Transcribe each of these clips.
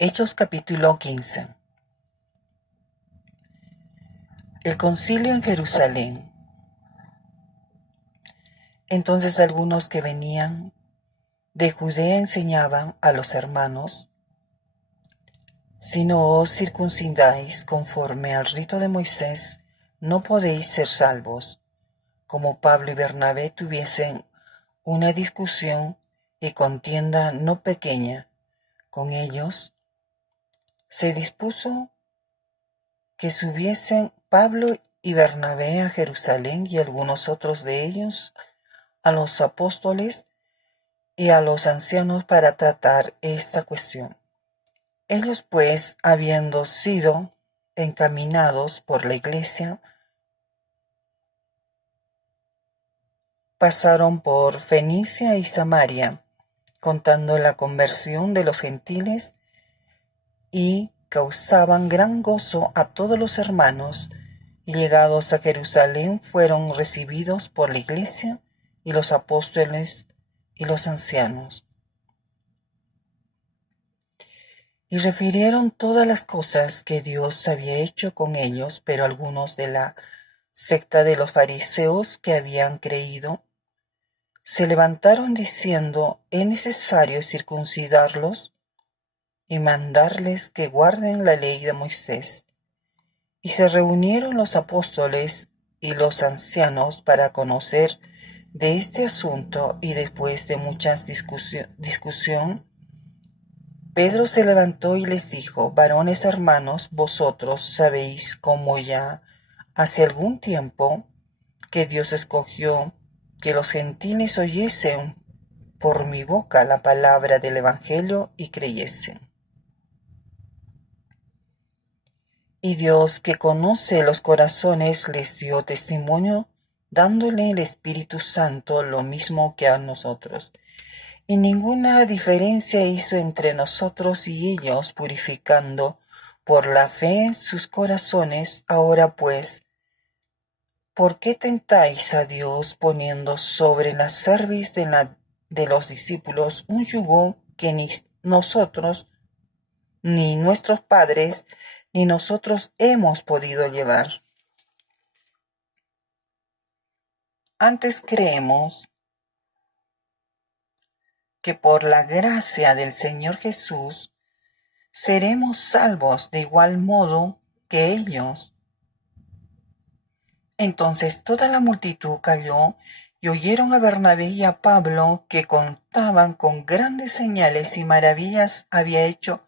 Hechos capítulo 15. El concilio en Jerusalén. Entonces algunos que venían de Judea enseñaban a los hermanos: si no os circuncidáis conforme al rito de Moisés, no podéis ser salvos. Como Pablo y Bernabé tuviesen una discusión y contienda no pequeña con ellos, se dispuso que subiesen Pablo y Bernabé a Jerusalén y algunos otros de ellos a los apóstoles y a los ancianos para tratar esta cuestión. Ellos pues, habiendo sido encaminados por la iglesia, pasaron por Fenicia y Samaria, contando la conversión de los gentiles, y causaban gran gozo a todos los hermanos. Llegados a Jerusalén, fueron recibidos por la iglesia y los apóstoles y los ancianos. Y refirieron todas las cosas que Dios había hecho con ellos, pero algunos de la secta de los fariseos que habían creído se levantaron diciendo: es necesario circuncidarlos y mandarles que guarden la ley de Moisés. Y se reunieron los apóstoles y los ancianos para conocer de este asunto, y después de muchas discusión, Pedro se levantó y les dijo: varones hermanos, vosotros sabéis cómo ya hace algún tiempo que Dios escogió que los gentiles oyesen por mi boca la palabra del Evangelio y creyesen. Y Dios, que conoce los corazones, les dio testimonio, dándole el Espíritu Santo lo mismo que a nosotros. Y ninguna diferencia hizo entre nosotros y ellos, purificando por la fe sus corazones. Ahora pues, ¿por qué tentáis a Dios poniendo sobre la cerviz de los discípulos un yugo que ni nosotros, ni nuestros padres, ni nosotros hemos podido llevar? Antes creemos que por la gracia del Señor Jesús seremos salvos de igual modo que ellos. Entonces toda la multitud calló y oyeron a Bernabé y a Pablo, que contaban con grandes señales y maravillas había hecho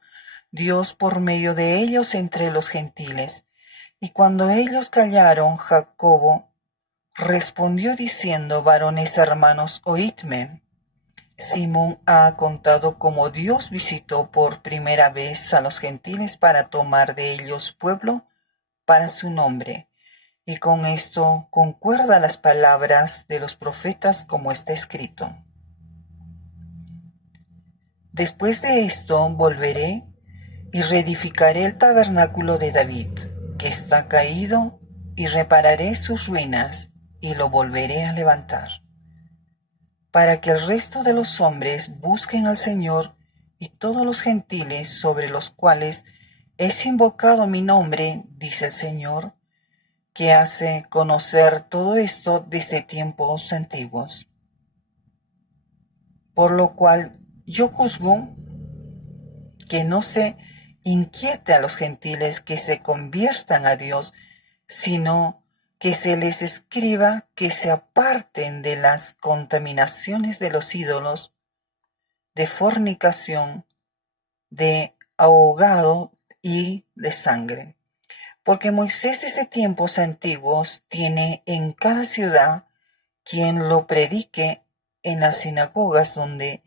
Dios por medio de ellos entre los gentiles. Y cuando ellos callaron, Jacobo respondió diciendo: varones hermanos, oídme. Simón ha contado cómo Dios visitó por primera vez a los gentiles para tomar de ellos pueblo para su nombre. Y con esto concuerda las palabras de los profetas, como está escrito: después de esto volveré y reedificaré el tabernáculo de David, que está caído, y repararé sus ruinas, y lo volveré a levantar, para que el resto de los hombres busquen al Señor, y todos los gentiles sobre los cuales es invocado mi nombre, dice el Señor, que hace conocer todo esto desde tiempos antiguos. Por lo cual yo juzgo que no se inquiete a los gentiles que se conviertan a Dios, sino que se les escriba que se aparten de las contaminaciones de los ídolos, de fornicación, de ahogado y de sangre. Porque Moisés desde tiempos antiguos tiene en cada ciudad quien lo predique en las sinagogas, donde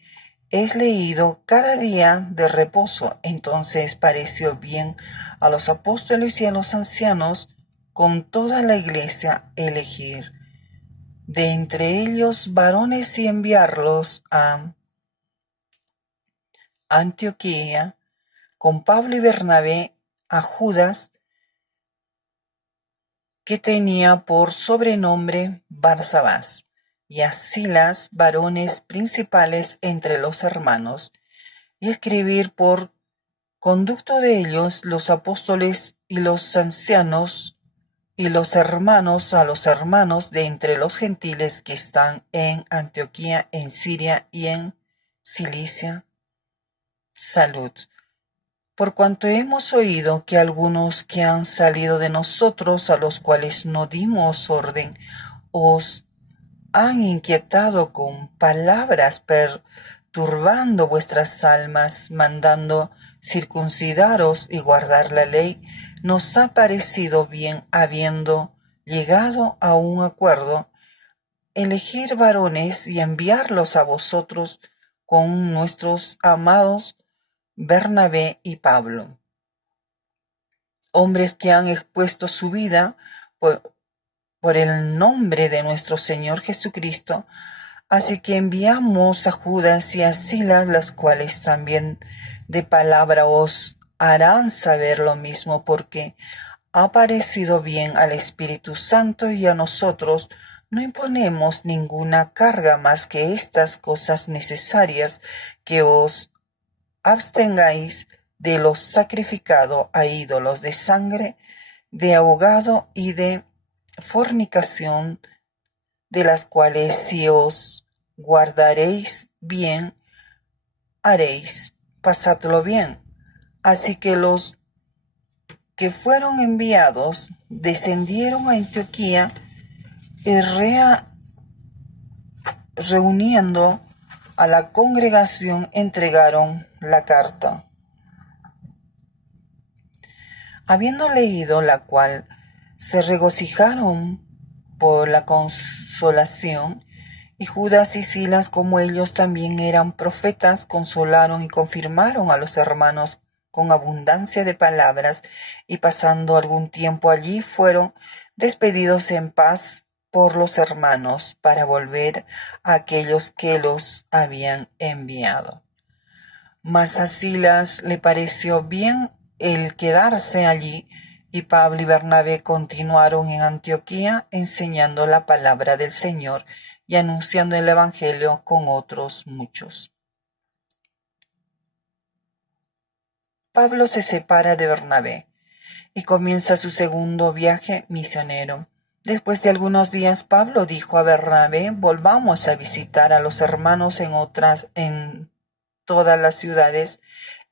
es leído cada día de reposo. Entonces pareció bien a los apóstoles y a los ancianos con toda la iglesia elegir de entre ellos varones y enviarlos a Antioquía con Pablo y Bernabé, a Judas, que tenía por sobrenombre Barsabás, y a Silas, varones principales entre los hermanos, y escribir por Conducto de ellos los apóstoles y los ancianos y los hermanos a los hermanos de entre los gentiles que están en Antioquía, en Siria y en Cilicia, salud. Por cuanto hemos oído que algunos que han salido de nosotros, a los cuales no dimos orden, os han inquietado con palabras, perturbando vuestras almas, mandando circuncidaros y guardar la ley, nos ha parecido bien, habiendo llegado a un acuerdo, elegir varones y enviarlos a vosotros con nuestros amados Bernabé y Pablo, hombres que han expuesto su vida por el nombre de nuestro Señor Jesucristo. Así que enviamos a Judas y a Silas, las cuales también de palabra os harán saber lo mismo, porque ha parecido bien al Espíritu Santo y a nosotros. No imponemos ninguna carga más que estas cosas necesarias, que os abstengáis de lo sacrificado a ídolos, de sangre, de ahogado y de fornicación, de las cuales si os guardaréis bien, haréis, pasadlo bien. Así que los que fueron enviados descendieron a Antioquía y reuniendo a la congregación entregaron la carta. Habiendo leído la cual, se regocijaron por la consolación, y Judas y Silas, como ellos también eran profetas, consolaron y confirmaron a los hermanos con abundancia de palabras, y pasando algún tiempo allí fueron despedidos en paz por los hermanos para volver a aquellos que los habían enviado. Mas a Silas le pareció bien el quedarse allí, y Pablo y Bernabé continuaron en Antioquía enseñando la palabra del Señor y anunciando el Evangelio con otros muchos. Pablo se separa de Bernabé y comienza su segundo viaje misionero. Después de algunos días, Pablo dijo a Bernabé: volvamos a visitar a los hermanos en todas las ciudades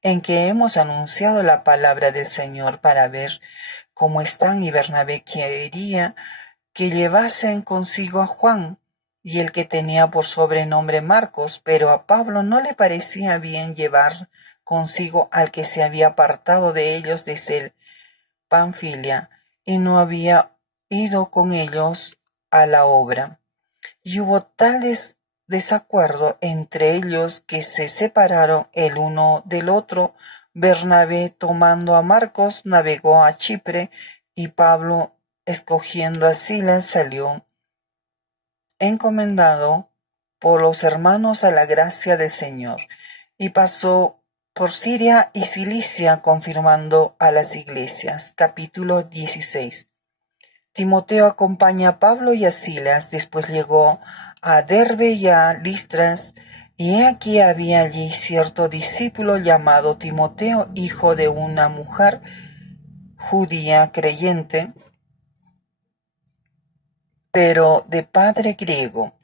en que hemos anunciado la palabra del Señor, para ver cómo están. Y Bernabé quería que llevasen consigo a Juan y el que tenía por sobrenombre Marcos, pero a Pablo no le parecía bien llevar consigo al que se había apartado de ellos desde el Panfilia y no había ido con ellos a la obra. Y hubo tal desacuerdo entre ellos que se separaron el uno del otro. Bernabé, tomando a Marcos, navegó a Chipre, y Pablo, escogiendo a Silas, salió encomendado por los hermanos a la gracia del Señor, y pasó por Siria y Cilicia, confirmando a las iglesias. Capítulo 16. Timoteo acompaña a Pablo y a Silas. Después llegó a Derbe y a Listras, y he aquí había allí cierto discípulo llamado Timoteo, hijo de una mujer judía creyente, pero de padre griego,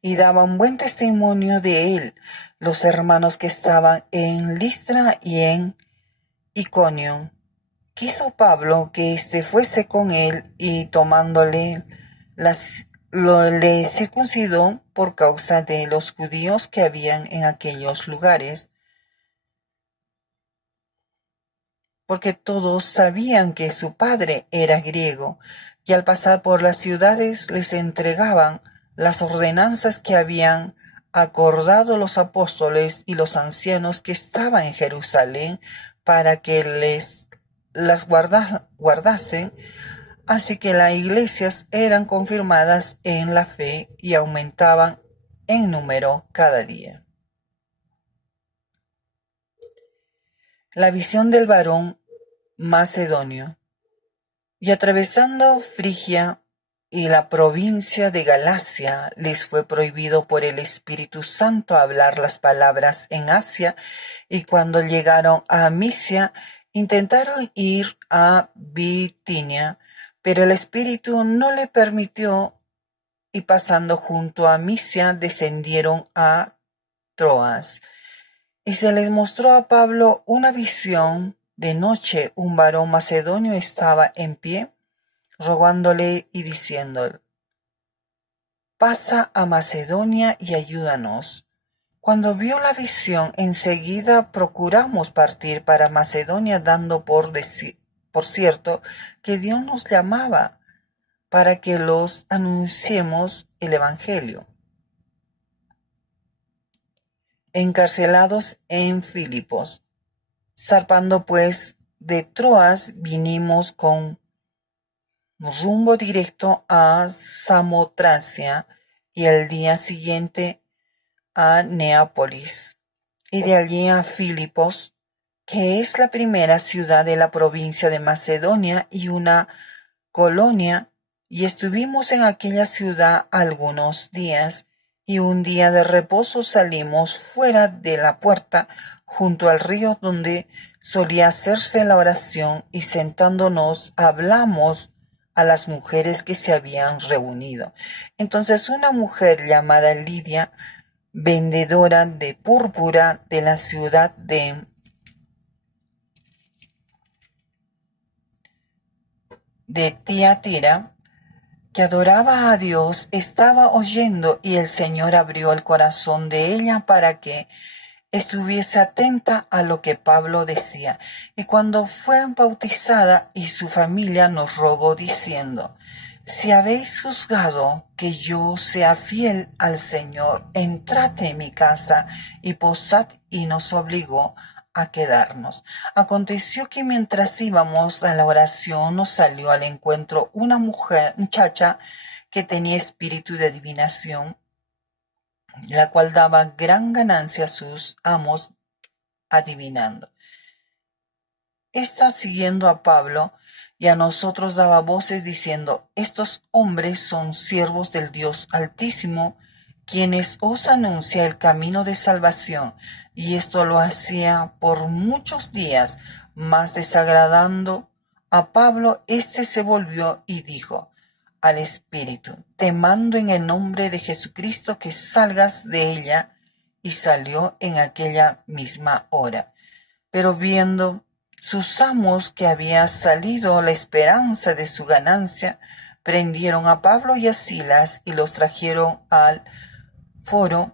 y daban buen testimonio de él los hermanos que estaban en Listra y en Iconio. Quiso Pablo que éste fuese con él, y tomándole le circuncidó por causa de los judíos que habían en aquellos lugares, porque todos sabían que su padre era griego, y al pasar por las ciudades les entregaban las ordenanzas que habían acordado los apóstoles y los ancianos que estaban en Jerusalén, para que las guardasen. Así que las iglesias eran confirmadas en la fe y aumentaban en número cada día. La visión del varón macedonio. Y atravesando Frigia y la provincia de Galacia les fue prohibido por el Espíritu Santo hablar las palabras en Asia, y cuando llegaron a Misia intentaron ir a Bitinia, pero el Espíritu no le permitió, y pasando junto a Misia descendieron a Troas. Y se les mostró a Pablo una visión. De noche un varón macedonio estaba en pie, rogándole y diciéndole: pasa a Macedonia y ayúdanos. Cuando vio la visión, enseguida procuramos partir para Macedonia, dando por cierto que Dios nos llamaba para que los anunciemos el Evangelio. Encarcelados en Filipos. Zarpando pues de Troas, vinimos con rumbo directo a Samotracia y al día siguiente a Neápolis, y de allí a Filipos, que es la primera ciudad de la provincia de Macedonia y una colonia, y estuvimos en aquella ciudad algunos días, y un día de reposo salimos fuera de la puerta junto al río donde solía hacerse la oración, y sentándonos hablamos a las mujeres que se habían reunido. Entonces una mujer llamada Lidia, vendedora de púrpura de la ciudad de Tiatira, que adoraba a Dios, estaba oyendo, y el Señor abrió el corazón de ella para que estuviese atenta a lo que Pablo decía. Y cuando fue bautizada y su familia, nos rogó diciendo: si habéis juzgado que yo sea fiel al Señor, entrad en mi casa y posad, y nos obligó a quedarnos. Aconteció que mientras íbamos a la oración, nos salió al encuentro una muchacha que tenía espíritu de adivinación, la cual daba gran ganancia a sus amos adivinando. Esta, siguiendo a Pablo y a nosotros, daba voces diciendo: estos hombres son siervos del Dios Altísimo, quienes os anuncia el camino de salvación. Y esto lo hacía por muchos días, mas desagradando a Pablo, éste se volvió y dijo al espíritu: te mando en el nombre de Jesucristo que salgas de ella. Y salió en aquella misma hora. Pero viendo sus amos que había salido la esperanza de su ganancia, prendieron a Pablo y a Silas y los trajeron al foro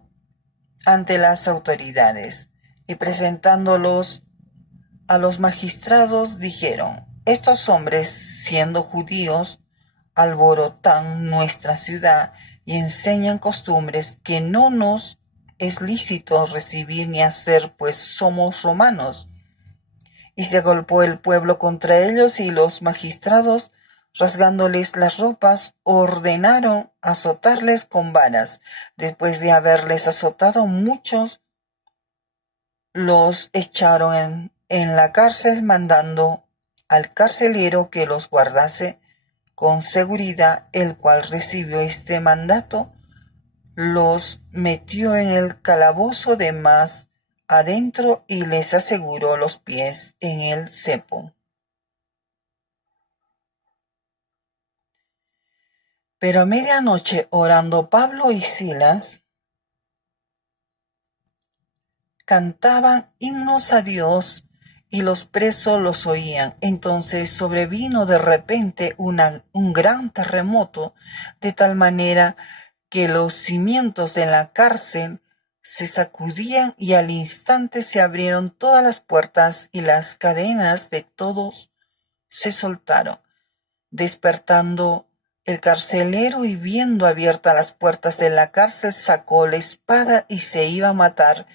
ante las autoridades, y presentándolos a los magistrados dijeron: estos hombres, siendo judíos, alborotan nuestra ciudad y enseñan costumbres que no nos es lícito recibir ni hacer, pues somos romanos. Y se agolpó el pueblo contra ellos, y los magistrados, rasgándoles las ropas, ordenaron azotarles con varas. Después de haberles azotado muchos, los echaron en la cárcel, mandando al carcelero que los guardase con seguridad, el cual recibió este mandato, los metió en el calabozo de más adentro y les aseguró los pies en el cepo. Pero a medianoche, orando Pablo y Silas, cantaban himnos a Dios, y los presos los oían. Entonces sobrevino de repente un gran terremoto, de tal manera que los cimientos de la cárcel se sacudían, y al instante se abrieron todas las puertas y las cadenas de todos se soltaron. Despertando el carcelero y viendo abiertas las puertas de la cárcel, sacó la espada y se iba a matar,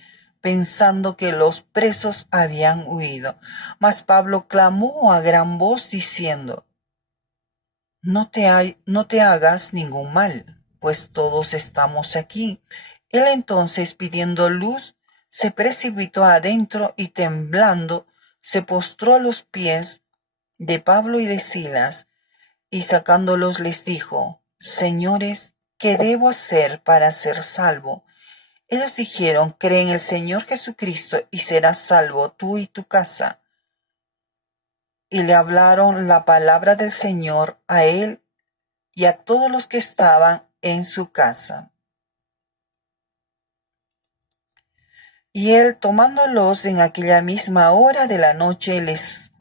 pensando que los presos habían huido. Mas Pablo clamó a gran voz diciendo: no te hagas ningún mal, pues todos estamos aquí. Él entonces, pidiendo luz, se precipitó adentro y temblando se postró a los pies de Pablo y de Silas, y sacándolos les dijo: Señores, ¿qué debo hacer para ser salvo? Ellos dijeron, cree en el Señor Jesucristo y serás salvo tú y tu casa. Y le hablaron la palabra del Señor a él y a todos los que estaban en su casa. Y él, tomándolos en aquella misma hora de la noche, les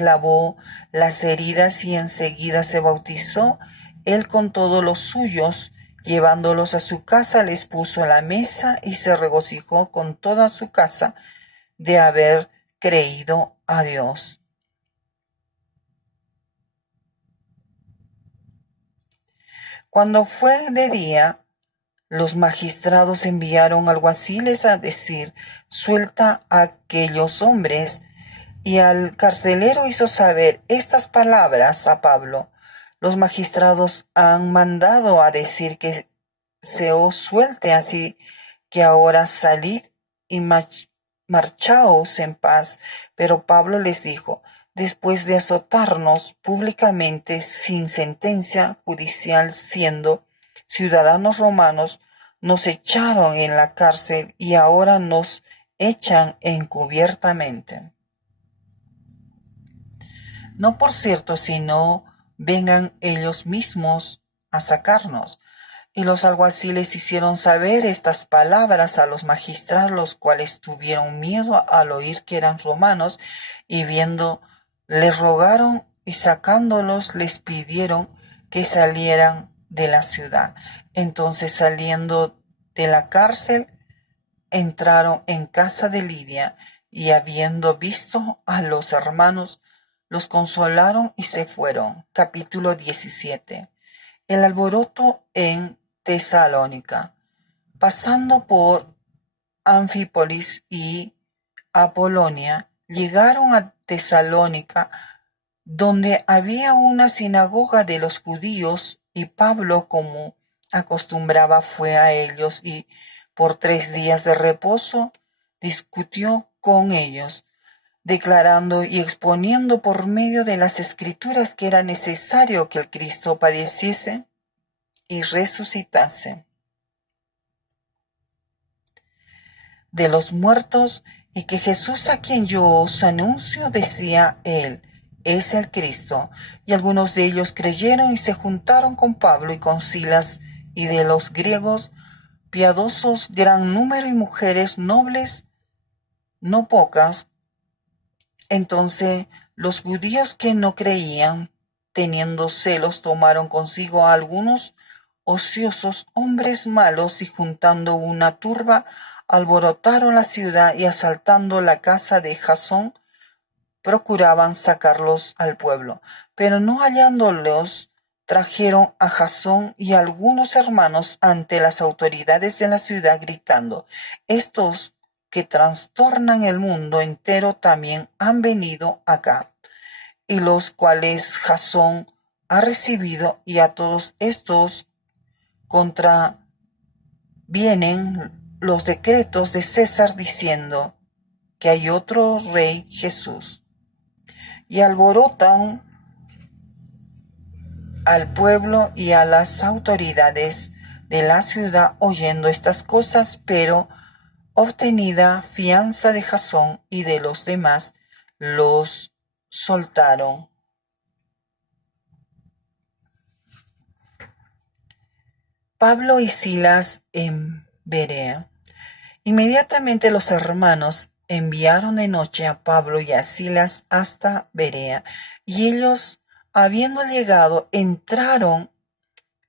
lavó las heridas y enseguida se bautizó. Él con todos los suyos, llevándolos a su casa, les puso a la mesa y se regocijó con toda su casa de haber creído a Dios. Cuando fue de día, los magistrados enviaron alguaciles a decir, suelta a aquellos hombres. Y al carcelero hizo saber estas palabras a Pablo. Los magistrados han mandado a decir que se os suelte, así que ahora salid y marchaos en paz. Pero Pablo les dijo, después de azotarnos públicamente sin sentencia judicial, siendo ciudadanos romanos, nos echaron en la cárcel y ahora nos echan encubiertamente. No por cierto, sino vengan ellos mismos a sacarnos. Y los alguaciles hicieron saber estas palabras a los magistrados, los cuales tuvieron miedo al oír que eran romanos, y viendo, les rogaron y sacándolos les pidieron que salieran de la ciudad. Entonces, saliendo de la cárcel, entraron en casa de Lidia, y habiendo visto a los hermanos, los consolaron y se fueron. Capítulo 17. El alboroto en Tesalónica. Pasando por Anfípolis y Apolonia, llegaron a Tesalónica, donde había una sinagoga de los judíos, y Pablo, como acostumbraba, fue a ellos y por 3 días de reposo discutió con ellos, declarando y exponiendo por medio de las Escrituras que era necesario que el Cristo padeciese y resucitase de los muertos, y que Jesús, a quien yo os anuncio, decía él, es el Cristo. Y algunos de ellos creyeron y se juntaron con Pablo y con Silas, y de los griegos piadosos gran número y mujeres nobles no pocas. Entonces los judíos que no creían, teniendo celos, tomaron consigo a algunos ociosos hombres malos, y juntando una turba, alborotaron la ciudad, y asaltando la casa de Jasón, procuraban sacarlos al pueblo. Pero no hallándolos, trajeron a Jasón y a algunos hermanos ante las autoridades de la ciudad, gritando, estos que trastornan el mundo entero también han venido acá, y los cuales Jasón ha recibido, y a todos estos contravienen los decretos de César, diciendo que hay otro rey, Jesús. Y alborotan al pueblo y a las autoridades de la ciudad oyendo estas cosas, pero obtenida fianza de Jasón y de los demás, los soltaron. Pablo y Silas en Berea. Inmediatamente los hermanos enviaron de noche a Pablo y a Silas hasta Berea, y ellos, habiendo llegado, entraron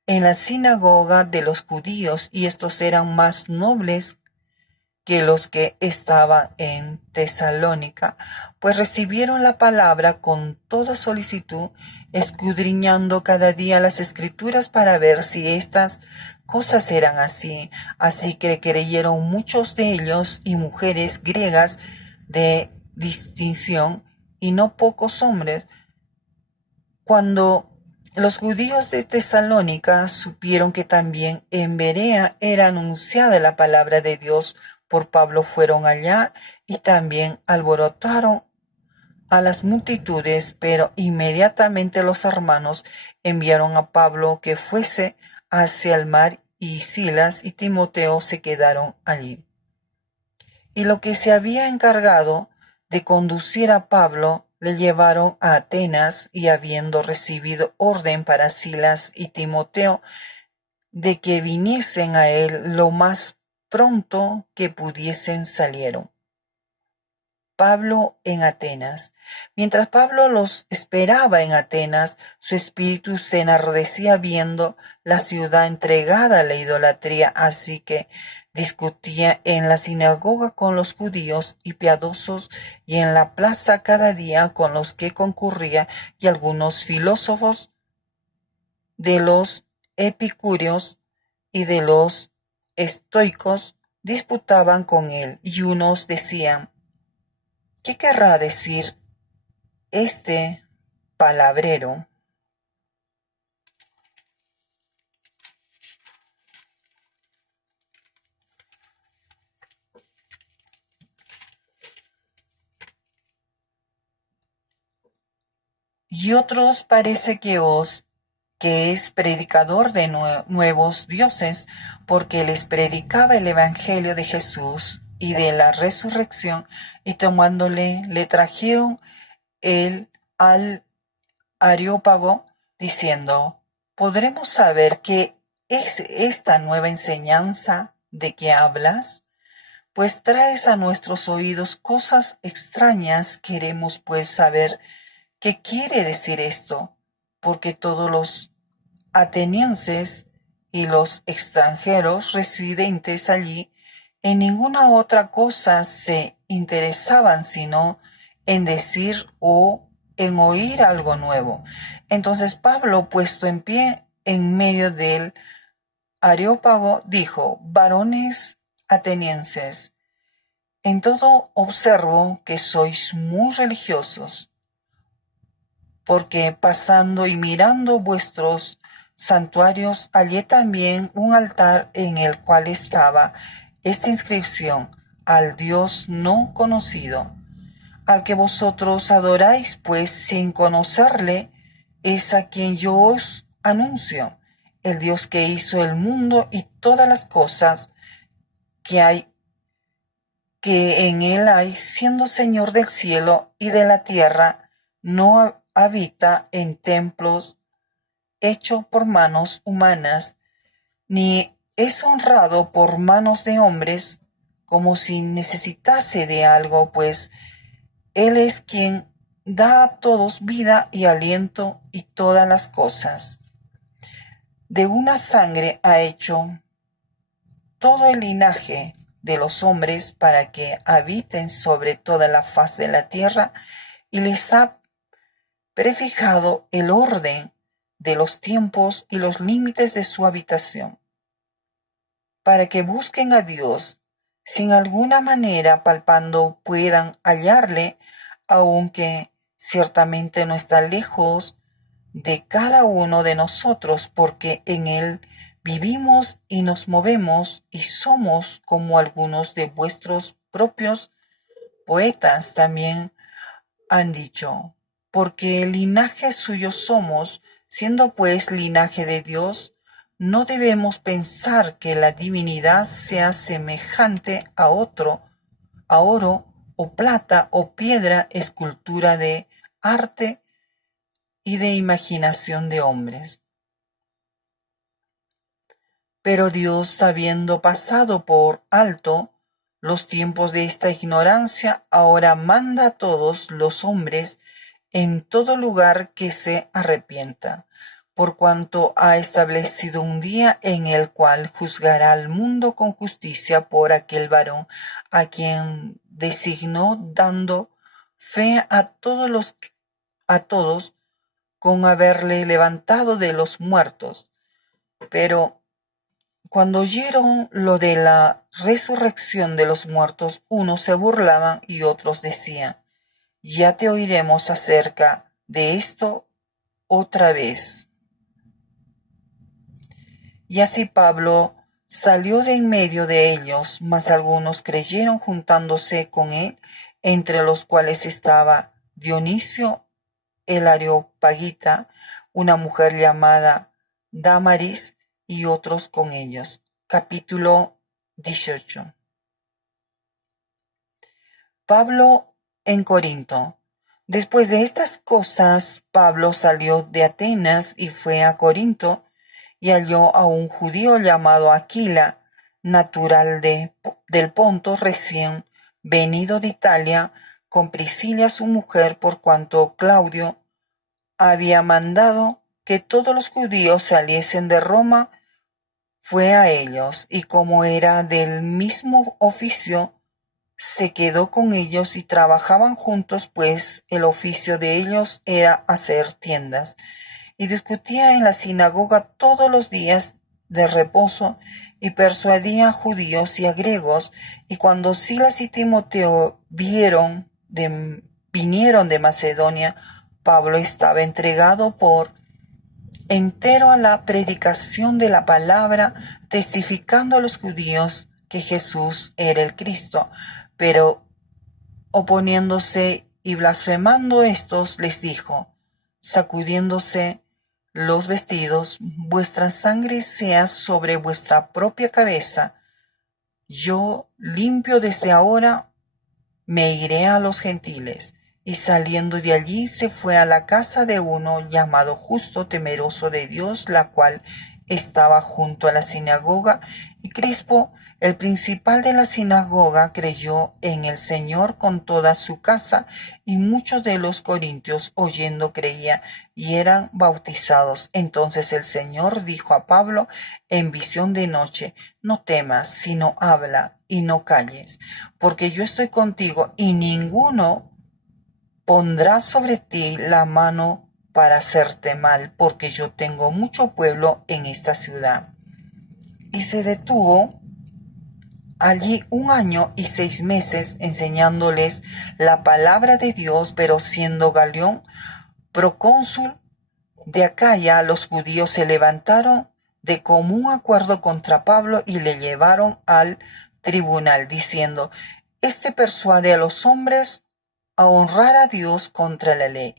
en la sinagoga de los judíos, y estos eran más nobles que los que estaban en Tesalónica, pues recibieron la palabra con toda solicitud, escudriñando cada día las Escrituras para ver si estas cosas eran así. Así que creyeron muchos de ellos, y mujeres griegas de distinción, y no pocos hombres. Cuando los judíos de Tesalónica supieron que también en Berea era anunciada la palabra de Dios por Pablo, fueron allá y también alborotaron a las multitudes, pero inmediatamente los hermanos enviaron a Pablo que fuese hacia el mar, y Silas y Timoteo se quedaron allí. Y lo que se había encargado de conducir a Pablo le llevaron a Atenas, y habiendo recibido orden para Silas y Timoteo de que viniesen a él lo más pronto que pudiesen, salieron. Pablo en Atenas. Mientras Pablo los esperaba en Atenas, su espíritu se enardecía viendo la ciudad entregada a la idolatría, así que discutía en la sinagoga con los judíos y piadosos, y en la plaza cada día con los que concurría, y algunos filósofos de los epicúreos y de los estoicos disputaban con él, y unos decían: ¿qué querrá decir este palabrero? Y otros parece que es predicador de nuevos dioses, porque les predicaba el evangelio de Jesús y de la resurrección, y tomándole le trajeron el al Areópago, diciendo: ¿podremos saber qué es esta nueva enseñanza de que hablas? Pues traes a nuestros oídos cosas extrañas. Queremos pues saber qué quiere decir esto, porque todos los atenienses y los extranjeros residentes allí en ninguna otra cosa se interesaban sino en decir o en oír algo nuevo. Entonces Pablo, puesto en pie en medio del Areópago, dijo: varones atenienses, en todo observo que sois muy religiosos, porque pasando y mirando vuestros santuarios hallé también un altar en el cual estaba esta inscripción: al Dios no conocido, al que vosotros adoráis, pues sin conocerle, es a quien yo os anuncio, el Dios que hizo el mundo y todas las cosas que en él hay, siendo Señor del cielo y de la tierra, no habita en templos hechos por manos humanas, ni es honrado por manos de hombres, como si necesitase de algo, pues Él es quien da a todos vida y aliento y todas las cosas. De una sangre ha hecho todo el linaje de los hombres para que habiten sobre toda la faz de la tierra, y les ha prefijado el orden de los tiempos y los límites de su habitación, para que busquen a Dios, sin alguna manera palpando puedan hallarle, aunque ciertamente no está lejos de cada uno de nosotros, porque en él vivimos y nos movemos y somos, como algunos de vuestros propios poetas también han dicho, porque el linaje suyo somos. Siendo pues linaje de Dios, no debemos pensar que la divinidad sea semejante a oro o plata o piedra, escultura de arte y de imaginación de hombres. Pero Dios, habiendo pasado por alto los tiempos de esta ignorancia, ahora manda a todos los hombres en todo lugar que se arrepienta, por cuanto ha establecido un día en el cual juzgará al mundo con justicia por aquel varón a quien designó, dando fe a todos con haberle levantado de los muertos. Pero cuando oyeron lo de la resurrección de los muertos, unos se burlaban y otros decían: ya te oiremos acerca de esto otra vez. Y así Pablo salió de en medio de ellos, mas algunos creyeron juntándose con él, entre los cuales estaba Dionisio el Areopagita, una mujer llamada Dámaris y otros con ellos. Capítulo 18. Pablo en Corinto. Después de estas cosas, Pablo salió de Atenas y fue a Corinto, y halló a un judío llamado Aquila, natural del Ponto, recién venido de Italia, con Priscila su mujer, por cuanto Claudio había mandado que todos los judíos saliesen de Roma. Fue a ellos, y como era del mismo oficio, se quedó con ellos y trabajaban juntos, pues el oficio de ellos era hacer tiendas. Y discutía en la sinagoga todos los días de reposo, y persuadía a judíos y a griegos. Y cuando Silas y Timoteo vinieron de Macedonia, Pablo estaba entregado por entero a la predicación de la palabra, testificando a los judíos que Jesús era el Cristo. Pero oponiéndose y blasfemando estos, les dijo, sacudiéndose los vestidos, vuestra sangre sea sobre vuestra propia cabeza. Yo, limpio desde ahora, me iré a los gentiles. Y saliendo de allí se fue a la casa de uno llamado Justo, temeroso de Dios, la cual estaba junto a la sinagoga. Y Crispo, el principal de la sinagoga, creyó en el Señor con toda su casa, y muchos de los corintios oyendo creían y eran bautizados. Entonces el Señor dijo a Pablo en visión de noche, no temas, sino habla y no calles, porque yo estoy contigo, y ninguno pondrá sobre ti la mano para hacerte mal, porque yo tengo mucho pueblo en esta ciudad. Y se detuvo allí 1 año y 6 meses, enseñándoles la palabra de Dios. Pero siendo Galión procónsul de Acaya, los judíos se levantaron de común acuerdo contra Pablo y le llevaron al tribunal, diciendo, este persuade a los hombres a honrar a Dios contra la ley.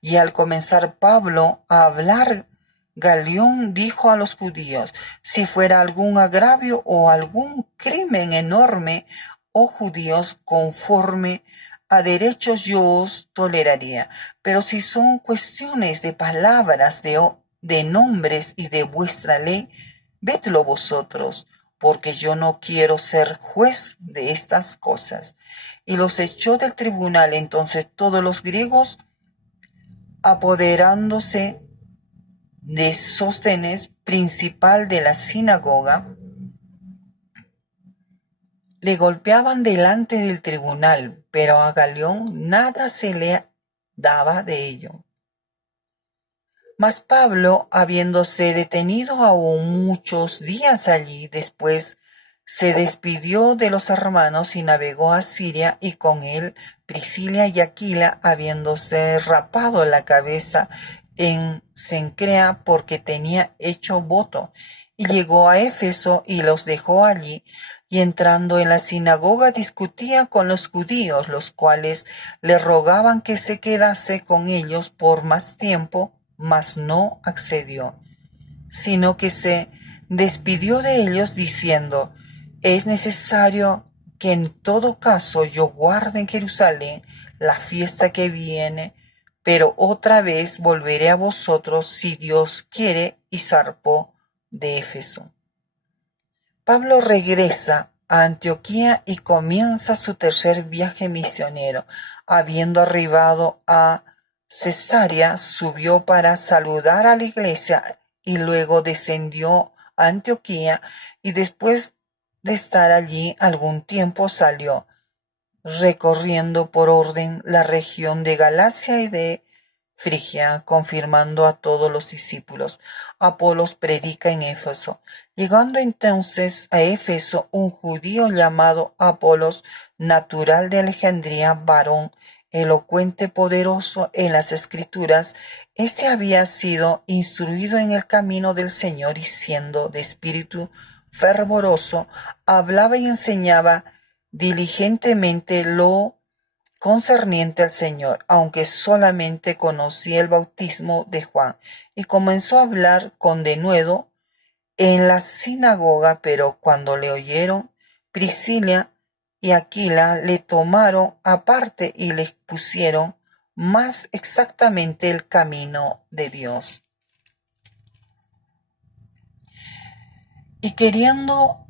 Y al comenzar Pablo a hablar, Galión dijo a los judíos, si fuera algún agravio o algún crimen enorme, oh judíos, conforme a derechos yo os toleraría, pero si son cuestiones de palabras, de nombres y de vuestra ley, vedlo vosotros, porque yo no quiero ser juez de estas cosas. Y los echó del tribunal. Entonces todos los griegos, apoderándose de Sóstenes, principal de la sinagoga, le golpeaban delante del tribunal, pero a Galión nada se le daba de ello. Mas Pablo, habiéndose detenido aún muchos días allí, después se despidió de los hermanos y navegó a Siria, y con él Priscila y Aquila, habiéndose rapado la cabeza en Cencrea, porque tenía hecho voto, y llegó a Éfeso y los dejó allí, y entrando en la sinagoga discutía con los judíos, los cuales le rogaban que se quedase con ellos por más tiempo, mas no accedió, sino que se despidió de ellos diciendo, es necesario que en todo caso yo guarde en Jerusalén la fiesta que viene, pero otra vez volveré a vosotros si Dios quiere, y zarpó de Éfeso. Pablo regresa a Antioquía y comienza su tercer viaje misionero. Habiendo arribado a Cesarea, subió para saludar a la iglesia y luego descendió a Antioquía, y después de estar allí algún tiempo salió, recorriendo por orden la región de Galacia y de Frigia, confirmando a todos los discípulos. Apolos predica en Éfeso. Llegando entonces a Éfeso, un judío llamado Apolos, natural de Alejandría, varón elocuente, poderoso en las escrituras, este había sido instruido en el camino del Señor, y siendo de espíritu fervoroso, hablaba y enseñaba diligentemente lo concerniente al Señor, aunque solamente conocía el bautismo de Juan, y comenzó a hablar con denuedo en la sinagoga, pero cuando le oyeron, Priscila y Aquila le tomaron aparte y le expusieron más exactamente el camino de Dios. Y queriendo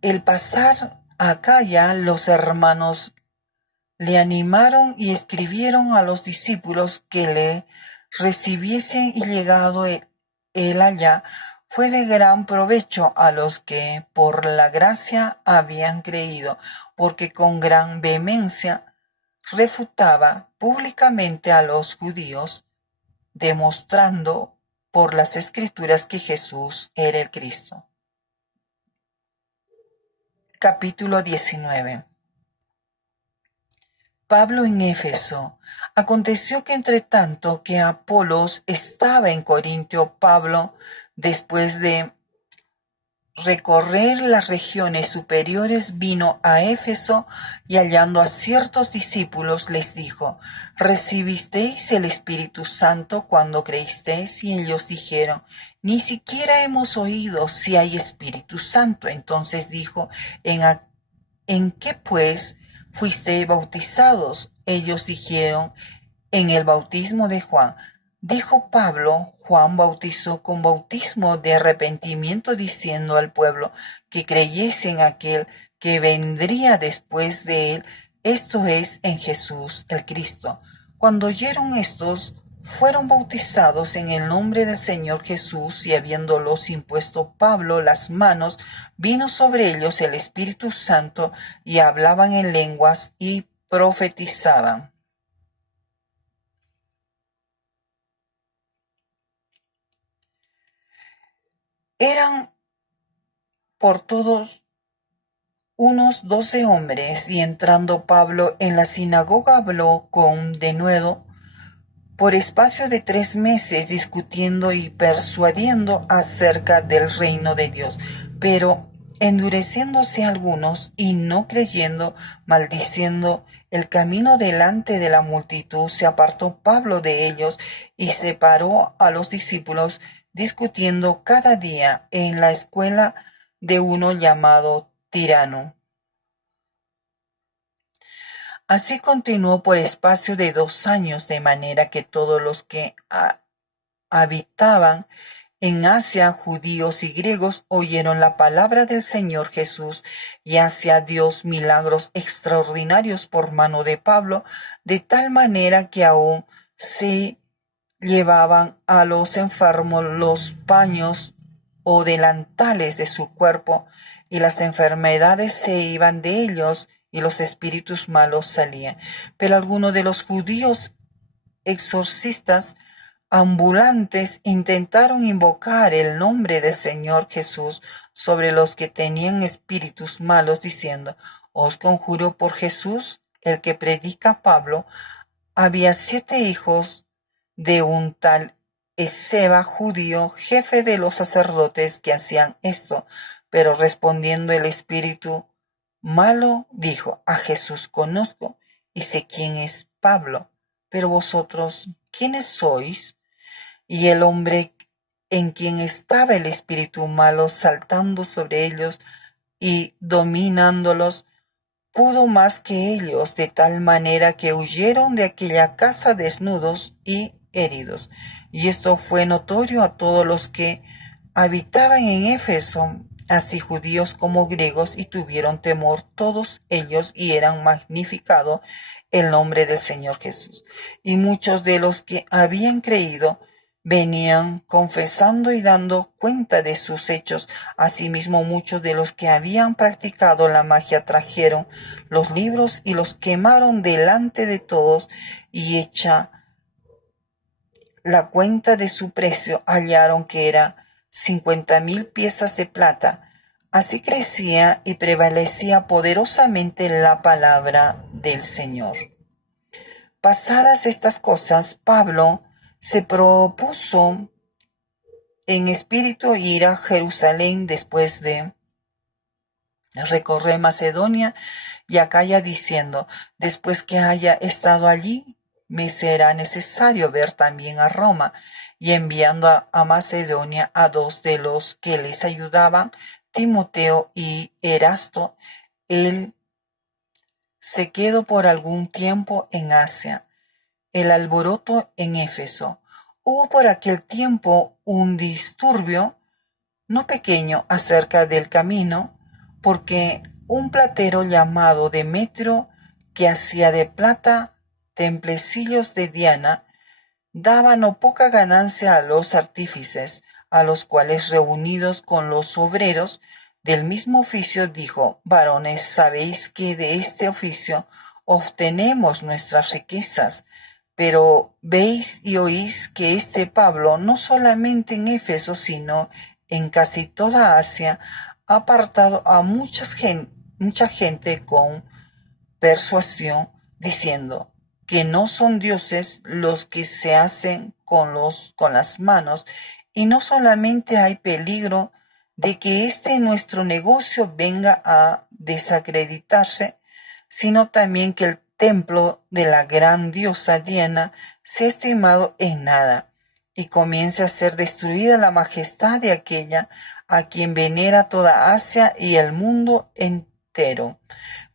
el pasar a Acaya, los hermanos le animaron y escribieron a los discípulos que le recibiesen, y llegado él allá, fue de gran provecho a los que por la gracia habían creído, porque con gran vehemencia refutaba públicamente a los judíos, demostrando por las Escrituras que Jesús era el Cristo. Capítulo 19. Pablo en Éfeso. Aconteció que entre tanto que Apolos estaba en Corintio, Pablo, después de recorrer las regiones superiores, vino a Éfeso, y hallando a ciertos discípulos les dijo: ¿Recibisteis el Espíritu Santo cuando creísteis? Y ellos dijeron: Ni siquiera hemos oído si hay Espíritu Santo. Entonces dijo: ¿En qué pues fuisteis bautizados? Ellos dijeron: En el bautismo de Juan. Dijo Pablo: Juan bautizó con bautismo de arrepentimiento, diciendo al pueblo que creyese en aquel que vendría después de él, esto es, en Jesús el Cristo. Cuando oyeron estos, fueron bautizados en el nombre del Señor Jesús, y habiéndolos impuesto Pablo las manos, vino sobre ellos el Espíritu Santo, y hablaban en lenguas y profetizaban. Eran por todos unos 12 hombres, y entrando Pablo en la sinagoga habló con denuedo por espacio de 3 meses, discutiendo y persuadiendo acerca del reino de Dios. Pero endureciéndose algunos y no creyendo, maldiciendo el camino delante de la multitud, se apartó Pablo de ellos y separó a los discípulos, discutiendo cada día en la escuela de uno llamado Tirano. Así continuó por espacio de 2 años, de manera que todos los que habitaban en Asia, judíos y griegos, oyeron la palabra del Señor Jesús, y hacía Dios milagros extraordinarios por mano de Pablo, de tal manera que aún se llevaban a los enfermos los paños o delantales de su cuerpo, y las enfermedades se iban de ellos, y los espíritus malos salían. Pero algunos de los judíos exorcistas ambulantes intentaron invocar el nombre del Señor Jesús sobre los que tenían espíritus malos, diciendo: Os conjuro por Jesús, el que predica Pablo. Había 7 hijos de un tal Esceva, judío, jefe de los sacerdotes, que hacían esto. Pero respondiendo el espíritu malo, dijo: A Jesús conozco, y sé quién es Pablo, pero vosotros, ¿quiénes sois? Y el hombre en quien estaba el espíritu malo, saltando sobre ellos y dominándolos, pudo más que ellos, de tal manera que huyeron de aquella casa desnudos y heridos. Y esto fue notorio a todos los que habitaban en Éfeso, así judíos como griegos, y tuvieron temor todos ellos, y eran magnificado el nombre del Señor Jesús. Y muchos de los que habían creído venían confesando y dando cuenta de sus hechos. Asimismo, muchos de los que habían practicado la magia trajeron los libros y los quemaron delante de todos, y hecha la cuenta de su precio, hallaron que era 50,000 piezas de plata. Así crecía y prevalecía poderosamente la palabra del Señor. Pasadas estas cosas, Pablo se propuso en espíritu ir a Jerusalén después de Recorre Macedonia y Acaya diciendo, después que haya estado allí, me será necesario ver también a Roma. Y enviando a Macedonia a dos de los que les ayudaban, Timoteo y Erasto, él se quedó por algún tiempo en Asia. El alboroto en Éfeso. Hubo por aquel tiempo un disturbio no pequeño acerca del camino, porque un platero llamado Demetrio, que hacía de plata templecillos de Diana, daba no poca ganancia a los artífices, a los cuales reunidos con los obreros del mismo oficio dijo, varones, sabéis que de este oficio obtenemos nuestras riquezas, pero veis y oís que este Pablo, no solamente en Éfeso, sino en casi toda Asia, ha apartado a mucha gente con persuasión, diciendo que no son dioses los que se hacen con las manos, y no solamente hay peligro de que este nuestro negocio venga a desacreditarse, sino también que el templo de la gran diosa Diana sea estimado en nada, y comience a ser destruida la majestad de aquella a quien venera toda Asia y el mundo entero.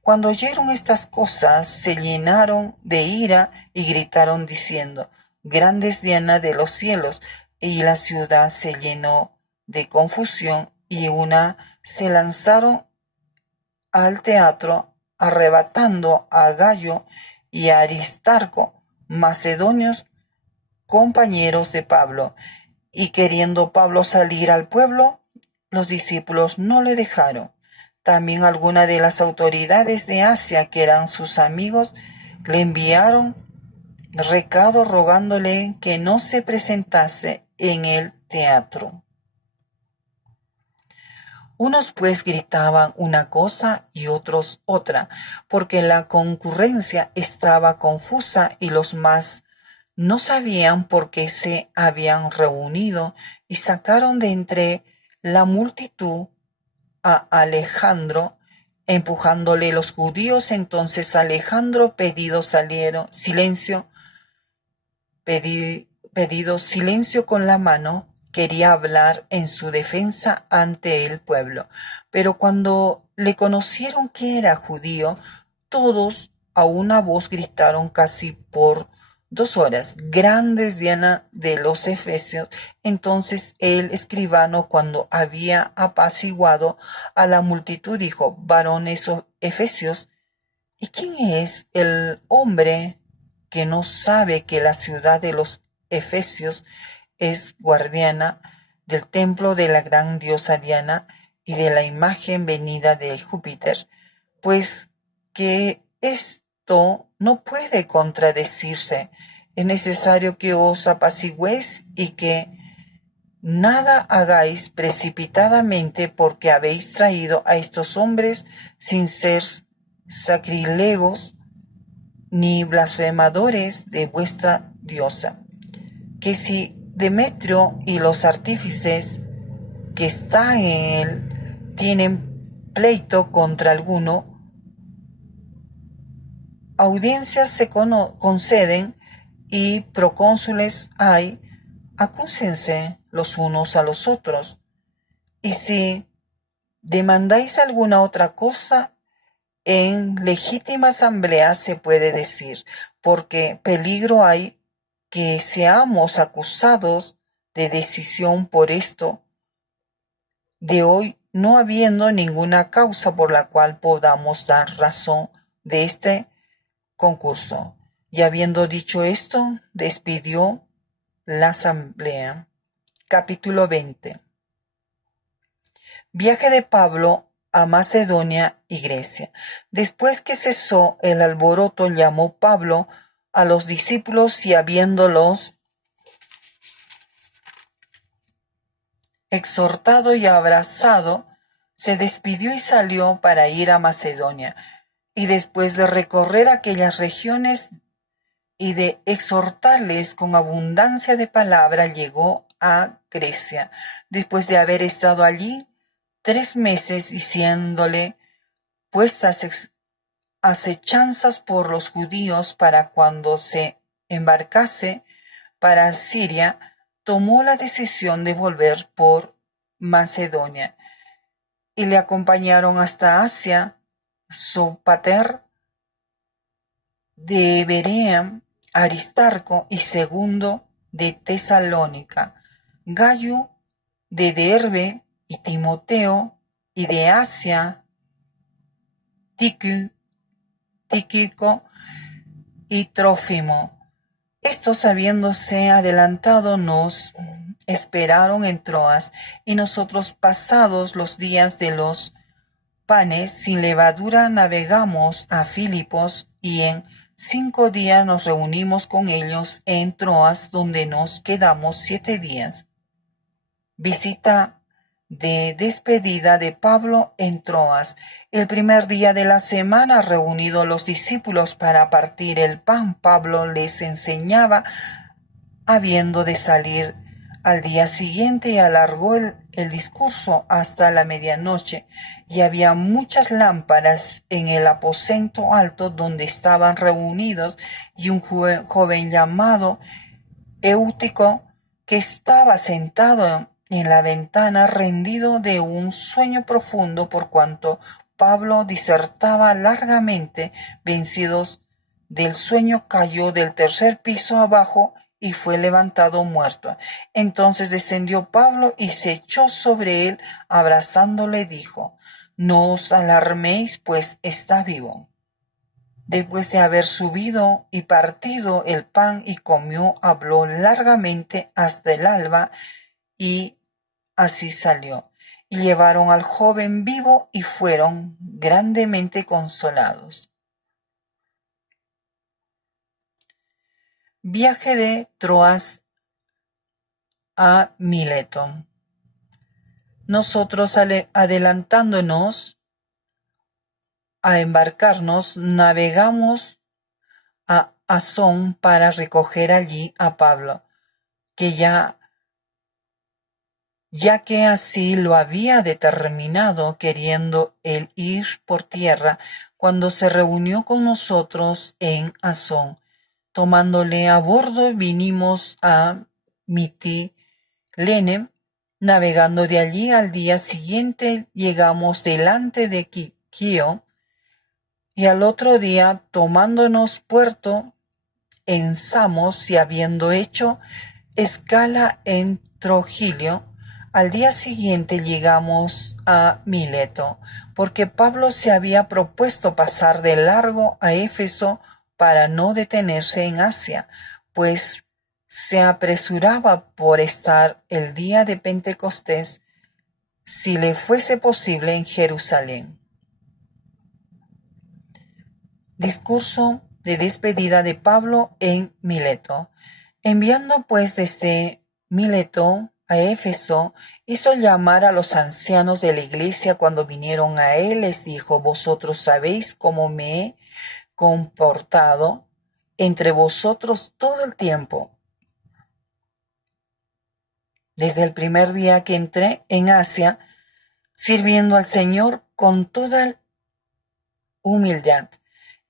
Cuando oyeron estas cosas, se llenaron de ira y gritaron diciendo, grande es Diana de los cielos, y la ciudad se llenó de confusión, y se lanzaron al teatro, arrebatando a Gallo y a Aristarco, macedonios compañeros de Pablo, y queriendo Pablo salir al pueblo, los discípulos no le dejaron. También algunas de las autoridades de Asia, que eran sus amigos, le enviaron recado rogándole que no se presentase en el teatro. Unos pues gritaban una cosa y otros otra, porque la concurrencia estaba confusa y los más no sabían por qué se habían reunido, y sacaron de entre la multitud a Alejandro, empujándole los judíos. Entonces Alejandro pedido silencio con la mano, quería hablar en su defensa ante el pueblo. Pero cuando le conocieron que era judío, todos a una voz gritaron casi por 2 horas, grande es Diana de los Efesios. Entonces el escribano, cuando había apaciguado a la multitud, dijo, varones Efesios, ¿y quién es el hombre que no sabe que la ciudad de los Efesios es guardiana del templo de la gran diosa Diana y de la imagen venida de Júpiter? Pues que esto no puede contradecirse. Es necesario que os apacigüéis y que nada hagáis precipitadamente, porque habéis traído a estos hombres sin ser sacrilegos ni blasfemadores de vuestra diosa. Que si Demetrio y los artífices que están en él tienen pleito contra alguno, audiencias se conceden y procónsules hay, acúsense los unos a los otros. Y si demandáis alguna otra cosa, en legítima asamblea se puede decir, porque peligro hay que seamos acusados de decisión por esto de hoy, no habiendo ninguna causa por la cual podamos dar razón de este concurso. Y habiendo dicho esto, despidió la asamblea. Capítulo 20. Viaje de Pablo a Macedonia y Grecia. Después que cesó el alboroto, llamó Pablo a los discípulos y habiéndolos exhortado y abrazado, se despidió y salió para ir a Macedonia. Y después de recorrer aquellas regiones y de exhortarles con abundancia de palabra, llegó a Grecia. Después de haber estado allí 3 meses, diciéndole puestas acechanzas por los judíos para cuando se embarcase para Siria, tomó la decisión de volver por Macedonia y le acompañaron hasta Asia Sópater de Berea, Aristarco y Segundo de Tesalónica, Gayo de Derbe y Timoteo, y de Asia Tíquico y Trófimo. Estos, habiéndose adelantado, nos esperaron en Troas, y nosotros, pasados los días de los panes sin levadura, navegamos a Filipos, y en 5 días nos reunimos con ellos en Troas, donde nos quedamos 7 días. Visita de despedida de Pablo en Troas. El primer día de la semana, reunidos los discípulos para partir el pan, Pablo les enseñaba, habiendo de salir al día siguiente, y alargó el discurso hasta la medianoche, y había muchas lámparas en el aposento alto donde estaban reunidos, y un joven llamado Eutico, que estaba sentado en la ventana, rendido de un sueño profundo, por cuanto Pablo disertaba largamente. Vencidos del sueño, cayó del 3er piso abajo y fue levantado muerto. Entonces descendió Pablo y se echó sobre él, abrazándole, dijo: no os alarméis, pues está vivo. Después de haber subido y partido el pan y comió, habló largamente hasta el alba, y así salió. Y llevaron al joven vivo y fueron grandemente consolados. Viaje de Troas a Mileto. Nosotros, adelantándonos a embarcarnos, navegamos a Asón para recoger allí a Pablo, que ya que así lo había determinado, queriendo él ir por tierra, cuando se reunió con nosotros en Asón. Tomándole a bordo, vinimos a Mitilene. Navegando de allí, al día siguiente llegamos delante de Quío, y al otro día, tomándonos puerto en Samos, y habiendo hecho escala en Trogilio, al día siguiente llegamos a Mileto, porque Pablo se había propuesto pasar de largo a Éfeso para no detenerse en Asia, pues se apresuraba por estar el día de Pentecostés, si le fuese posible, en Jerusalén. Discurso de despedida de Pablo en Mileto. Enviando pues desde Mileto a Éfeso, hizo llamar a los ancianos de la iglesia. Cuando vinieron a él, les dijo: vosotros sabéis cómo me he comportado entre vosotros todo el tiempo, desde el primer día que entré en Asia, sirviendo al Señor con toda humildad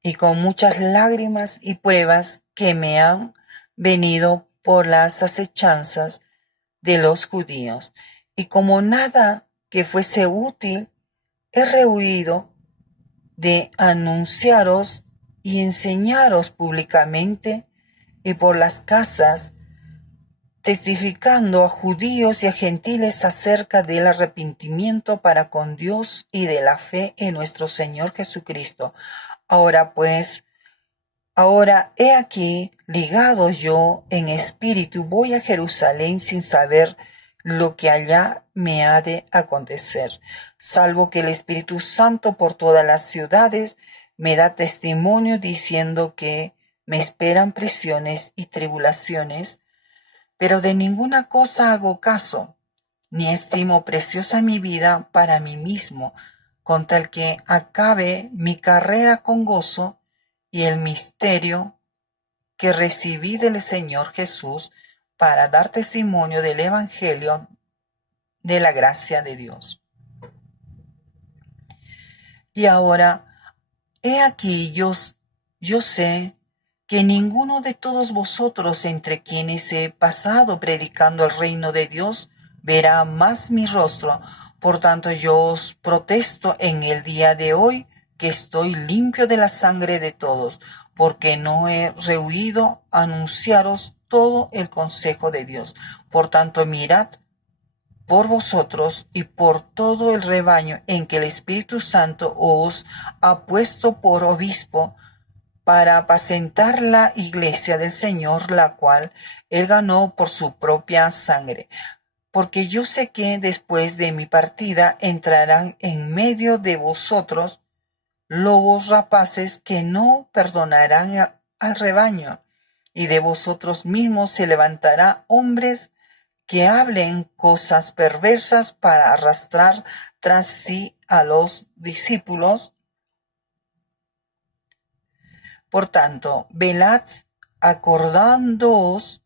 y con muchas lágrimas y pruebas que me han venido por las acechanzas de los judíos. Y como nada que fuese útil, he rehuido de anunciaros y enseñaros públicamente y por las casas, testificando a judíos y a gentiles acerca del arrepentimiento para con Dios y de la fe en nuestro Señor Jesucristo. Ahora he aquí, ligado yo en espíritu, voy a Jerusalén sin saber lo que allá me ha de acontecer, salvo que el Espíritu Santo por todas las ciudades me da testimonio, diciendo que me esperan prisiones y tribulaciones. Pero de ninguna cosa hago caso, ni estimo preciosa mi vida para mí mismo, con tal que acabe mi carrera con gozo y el misterio que recibí del Señor Jesús, para dar testimonio del Evangelio de la gracia de Dios. Y ahora, he aquí, yo sé que ninguno de todos vosotros entre quienes he pasado predicando el reino de Dios verá más mi rostro. Por tanto, yo os protesto en el día de hoy que estoy limpio de la sangre de todos, porque no he rehuido anunciaros todo el consejo de Dios. Por tanto, mirad por vosotros y por todo el rebaño en que el Espíritu Santo os ha puesto por obispo para apacentar la iglesia del Señor, la cual él ganó por su propia sangre. Porque yo sé que después de mi partida entrarán en medio de vosotros lobos rapaces que no perdonarán al rebaño, y de vosotros mismos se levantará hombres que hablen cosas perversas para arrastrar tras sí a los discípulos. Por tanto, velad, acordándoos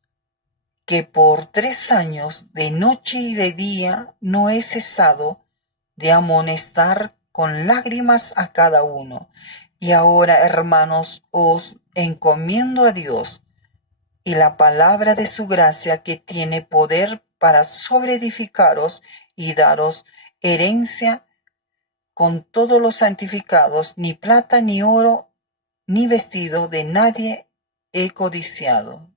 que por 3 años, de noche y de día, no he cesado de amonestar con lágrimas a cada uno. Y ahora, hermanos, os encomiendo a Dios y la palabra de su gracia, que tiene poder para sobreedificaros y daros herencia con todos los santificados. Ni plata, ni oro, ni vestido de nadie he codiciado.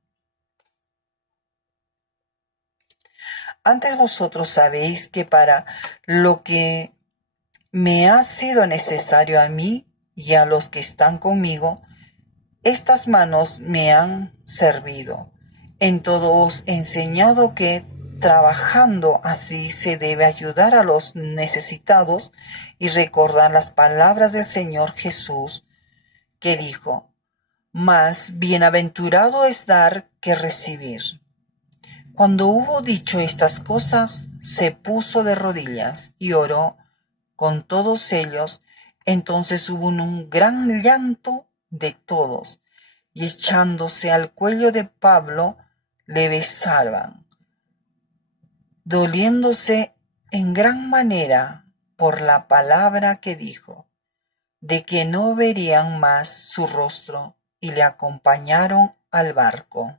Antes vosotros sabéis que para lo que me ha sido necesario a mí y a los que están conmigo, estas manos me han servido. En todo os he enseñado que trabajando así se debe ayudar a los necesitados y recordar las palabras del Señor Jesús, que dijo: más bienaventurado es dar que recibir. Cuando hubo dicho estas cosas, se puso de rodillas y oró con todos ellos. Entonces hubo un gran llanto de todos, y echándose al cuello de Pablo, le besaban, doliéndose en gran manera por la palabra que dijo, de que no verían más su rostro, y le acompañaron al barco.